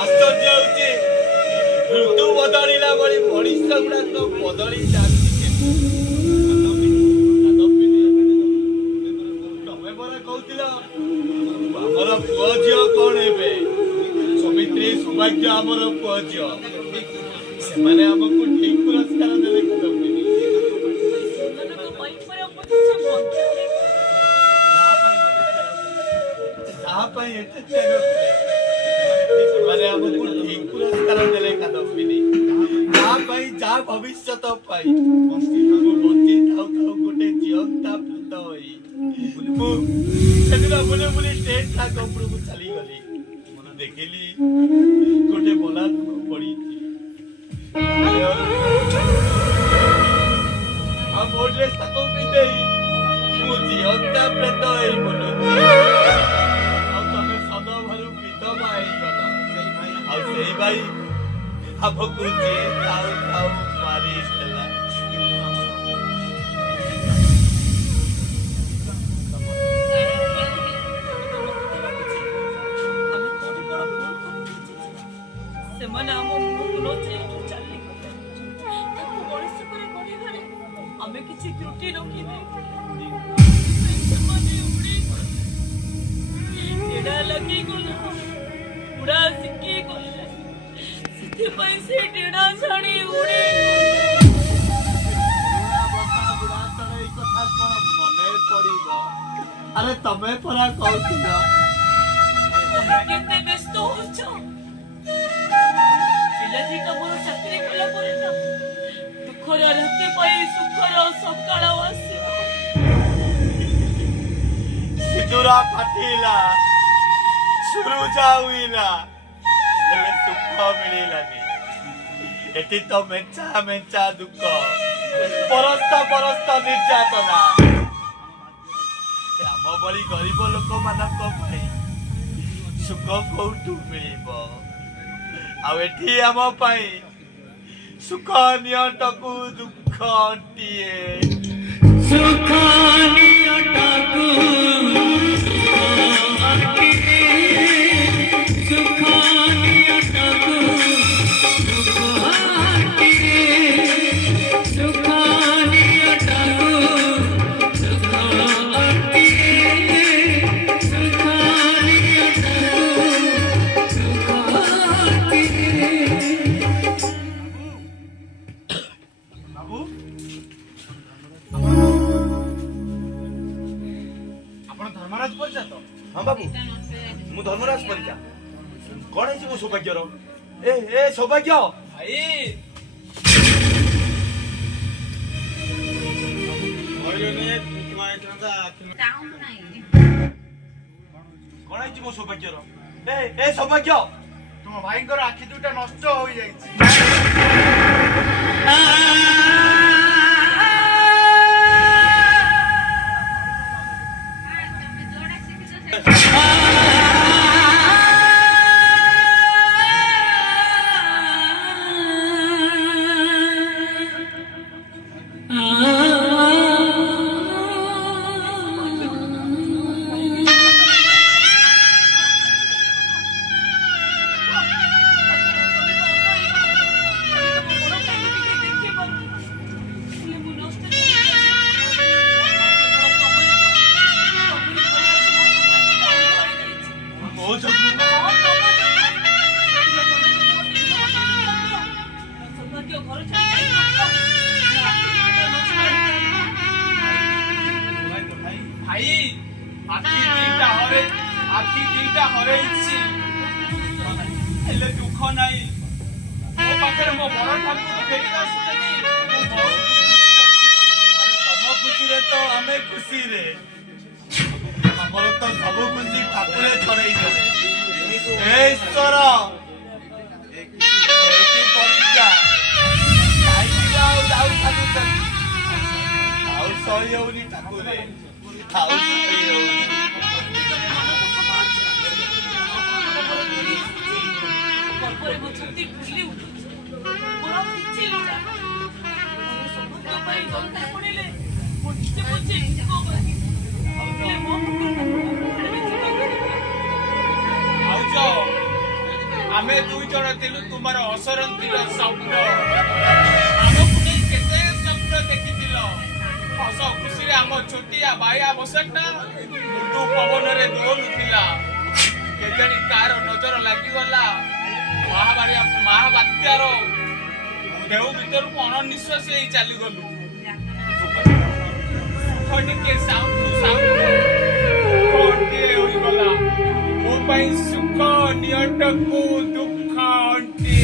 ଆଶ୍ଚର୍ଯ୍ୟ ହଉଛି ଋତୁ ବଦଳିଲା ଭଳି ମଣିଷ ଗୁଡାକ ବଦଳି ଯାଆନ୍ତି। ତମେ ପରା କହୁଥିଲ ଆମର ପୁଅ ଝିଅ କଣ ହେବେ? ସୌମିତ୍ରୀ ସୌଭାଗ୍ୟ ଆମର ପୁଅ ଝିଅ, ସେମାନେ ଆମକୁ ଠିକ ପୁରସ୍କାର ଦେଲେ ତାହା ପାଇଁ ଏତେ ସେମାନେ ଆମକୁ ଠିକ ପୁରସ୍କାର ଦେଲେ କାଦମ୍ବିନୀ। ଯାହା ପାଇଁ ଯାହା ଭବିଷ୍ୟତ ପାଇଁ ମୁଁ ବଞ୍ଚି ଥାଉ ଥାଉ ଗୋଟେ ଜିଅନ୍ତା ପ୍ରେତ ହୋଇ ମୁଁ ସେଦିନ ବୁଲି ବୁଲି ଷ୍ଟେଜ ଥାକ ଉପରକୁ ଚାଲିଗଲି। ଦେଖିଲି ଗୋଟେ ବଲାତ୍କ ପଡିଛି ଆଉ ମୋ ଡ୍ରେସ ତାକୁ ପିନ୍ଧେଇ ମୁଁ ଜିଅନ୍ତା ପ୍ରେତ ହେଇ ବୁଲୁଛି। ଆଉ ତମେ ସଦଭାରୁ ବିଧବା ହେଇଗଲ। ଆଉ ସେଇ ଭାଇ ଆମକୁ ଯିଏ ଥାଉ ଥାଉ ମାରି ଦେଲା। ସେମାନେ ଆମ ମୁହଁକୁ ଲଜେଇଠୁ ଚାଲିଗଲେ। ତାକୁ ମଣିଷ କରି ଗଢ଼ିବାରେ ଆମେ କିଛି ତ୍ରୁଟି ରଖିଲେ। ସେମାନେ ଏଡ଼ା ଲାଗିଗଲା, ଉଡ଼ା ଶିଖିଗଲେ। ସେଥିପାଇଁ ସେ ଡେଣା ଛାଡ଼ି ଉଡ଼ିଗଲେ। ମନେ ପଡିବ? ଆରେ ତମେ ପରା କହୁଥିଲ କେତେ ବ୍ୟସ୍ତ ହଉଛ? ପିଲାଟି ତମର ଚାକିରି କଲା ପରେ ନା ଦୁଃଖର ରାତି ପାଇଁ ସୁଖର ସକାଳ ଆସିବ। ସିନ୍ଦୁର ଫାଟିଲା, ସୁରୁଜା ଉଇଲା, ହେଲେ ସୁଖ ମିଳିଲାନି। ଏଠି ତ ମେଞ୍ଚା ମେଞ୍ଚା ଦୁଃଖ, ପରସ୍ତ ପରସ୍ତ ନିର୍ଯାତନା। ଆମ ଭଳି ଗରିବ ଲୋକମାନଙ୍କ ପାଇଁ ସୁଖ କୋଉଠୁ ମିଳିବ? ଆଉ ଏଠି ଆମ ପାଇଁ ସୁଖ ନିଅଣ୍ଟକୁ ଦୁଃଖ ଅଣ୍ଟିଏ। ସୁଖ ନିଅଣ୍ଟକୁ ଧର୍ମରାଜ ପରିଚା ତ? ହଁ ବାବୁ, ମୁଁ ଧର୍ମରାଜ ପରିଚା। କଣ ହେଇଛି ମୋ ସୌଭାଗ୍ୟର? ଏ ସୌଭାଗ୍ୟ ଭାଇ, କଣ ହେଇଛି ମୋ ସୌଭାଗ୍ୟର? ଏ ସୌଭାଗ୍ୟ, ତୁମ ଭାଇଙ୍କର ଆଖି ଦୁଇଟା ନଷ୍ଟ ହୋଇଯାଇଛି। ଆଖି ଦିଟା ହରେଇଛି, ହେଲେ ଦୁଃଖ ନାହିଁ। ମୋ ପାଖରେ ମୋ ବଡ ଠାକୁର ଫେରି ଆସୁଛନ୍ତି। ତମ ଖୁସିରେ ତ ଆମେ ଖୁସିରେ, ଆମର ତ ସବୁ ଖୁସି ଠାକୁରେ ଛଡେଇ ଦେଲେ। ହେ ଈଶ୍ୱର, ଏଇଠି ପରୀକ୍ଷା କାହିଁକି ଆଉ ଛାଡୁଛନ୍ତି? ଆଉ ସହି ହଉନି ଠାକୁରେ, ଆଉ ସହି ହଉନି। ଆମେ ଦୁଇ ଜଣ ଥିଲୁ ତୁମର ଅସରନ୍ତିର ସ୍ୱପ୍ନ। ଆମକୁ ନେଇ କେତେ ସ୍ୱପ୍ନ ଦେଖିଥିଲ। ହସ ଖୁସିରେ ଆମ ଛୋଟିଆ ବାୟା ବସଟା ମୃଦୁ ପବନରେ ଦୋହଲୁଥିଲା। କେଜାଣି କାହାର ନଜର ଲାଗିଗଲା ମହାବାତ୍ୟାର ଢେଉ ଭିତରକୁ ଅଣନିଶ୍ୱାସୀ ହେଇ ଚାଲିଗଲୁ। ଟିକେ ହୋଇଗଲା ମୋ ପାଇଁ ସୁଖ ନିଅଣ୍ଟକୁ ଦୁଃଖ ଅଣ୍ଟିଏ।